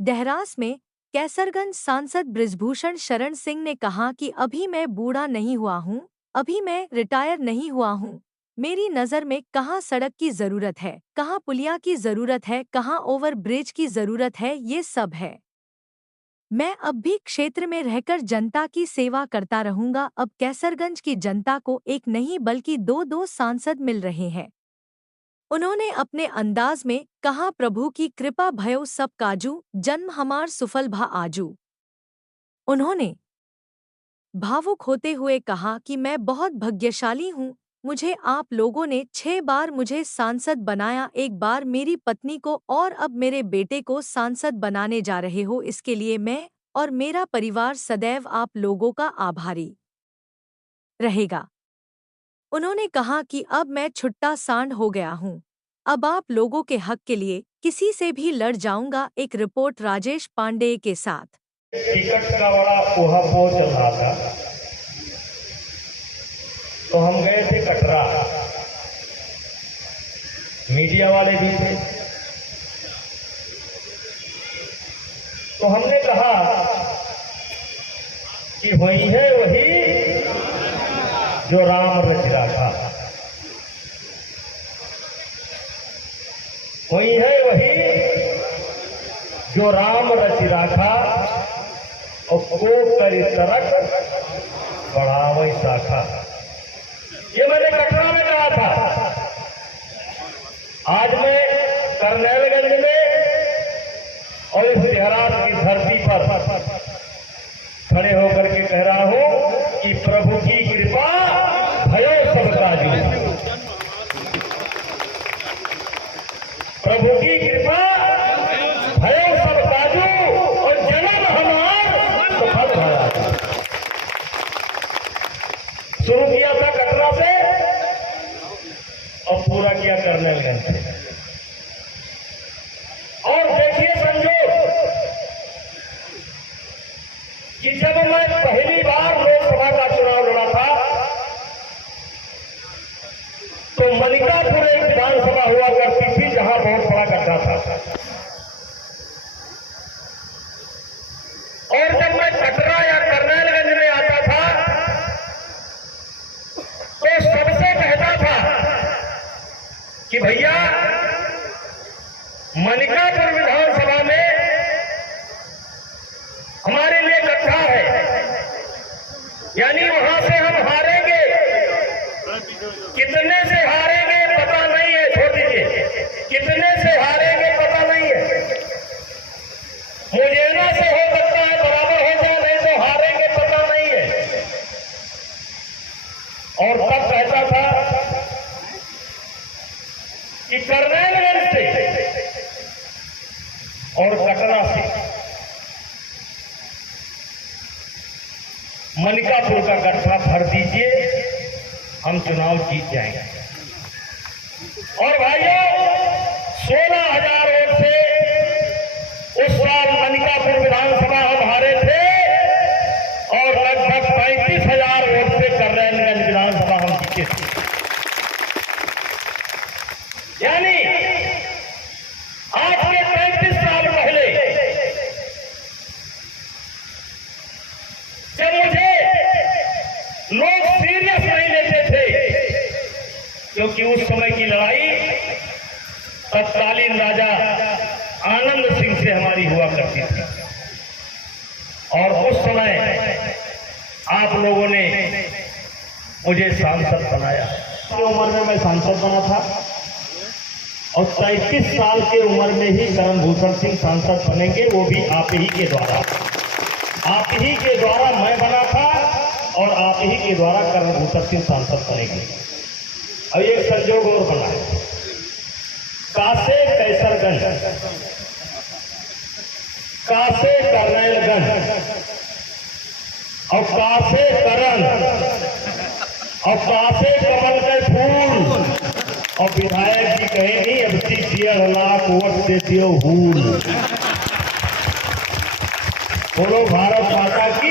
देहरास में कैसरगंज सांसद बृजभूषण शरण सिंह ने कहा कि अभी मैं बूढ़ा नहीं हुआ हूँ, अभी मैं रिटायर नहीं हुआ हूँ। मेरी नज़र में कहाँ सड़क की ज़रूरत है, कहाँ पुलिया की ज़रूरत है, कहाँ ओवर ब्रिज की ज़रूरत है, ये सब है। मैं अब भी क्षेत्र में रहकर जनता की सेवा करता रहूंगा। अब कैसरगंज की जनता को एक नहीं बल्कि दो दो सांसद मिल रहे हैं। उन्होंने अपने अंदाज में कहा, प्रभु की कृपा भयो सब काजू, जन्म हमार सुफल भा आजू। उन्होंने भावुक होते हुए कहा कि मैं बहुत भाग्यशाली हूँ, मुझे आप लोगों ने 6 बार मुझे सांसद बनाया, एक बार मेरी पत्नी को और अब मेरे बेटे को सांसद बनाने जा रहे हो। इसके लिए मैं और मेरा परिवार सदैव आप लोगों का आभारी रहेगा। उन्होंने कहा कि अब मैं छुट्टा सांड हो गया हूँ, अब आप लोगों के हक के लिए किसी से भी लड़ जाऊंगा। एक रिपोर्ट राजेश पांडेय के साथ। टिकट का बड़ा ऊहापोह चल रहा था, तो हम गए थे कटरा, मीडिया वाले भी थे। तो हमने कहा कि वही है वही जो राम रच राखा, वही है वही जो राम रच राखा, और को करी तरक बढ़ावई शाखा। ये मैंने कटरा में कहा था। आज मैं करनेलगंज में और इस देहरास की धरती पर खड़े होकर के कह रहा हूं कि प्रभु की कृपा भयो सब काजू, प्रभु की कृपा भयो सब काजू, और जन्म हमार सफल भया। शुरू किया था कटरा से और पूरा किया करनेलगंज से। और देखिए संजोग कि जब मैं पहली बार लोकसभा का चुनाव लड़ा था तो मनिकापुर एक विधानसभा हुआ करती थी जहां बहुत बड़ा गड्ढा था, और जब मैं कटरा या करनेलगंज में आता था तो सबसे कहता था कि भैया मनिकापुर विधानसभा में हमारे लिए गड्ढा है, यानी वहां से हम हारेंगे। कितने से हारेंगे पता नहीं है, छोड़ दीजिए, कितने से हारेंगे पता नहीं है। मुझेना से हो सकता है बराबर हो जाए, नहीं तो हारेंगे पता नहीं है। और तब कहता था कि करनेलगंज से और कटरा से मनिकापुर का गड्ढा भर दीजिए, हम चुनाव जीत जाएंगे। और भाइयों, 16,000 वोट से उस साल मनिकापुर विधानसभा हम हारे थे, और लगभग 35,000 वोट से करनेलगंज विधानसभा हम जीते थे। यानी आज के 35 साल पहले जब मुझे लोग सीरियस नहीं लेते थे, क्योंकि उस समय की लड़ाई तत्कालीन राजा आनंद सिंह से हमारी हुआ करती थी, और उस समय आप लोगों ने मुझे सांसद बनाया। उम्र में मैं सांसद बना था, और 33 साल की उम्र में ही करणभूषण सिंह सांसद बनेंगे, वो भी आप ही के द्वारा। आप ही के द्वारा मैं बना था, और आप ही के द्वारा करणभूषण सिंह सांसद बनेंगे। अब एक संजोग और बना है, कासे कैसरगंज, कासे करनेलगंज, और कासे करण, और कासे कमल के फूल, और विधायक जी कहे नहीं अब 1.5 लाख वोट देती हो हूल। बोलो भारत माता की।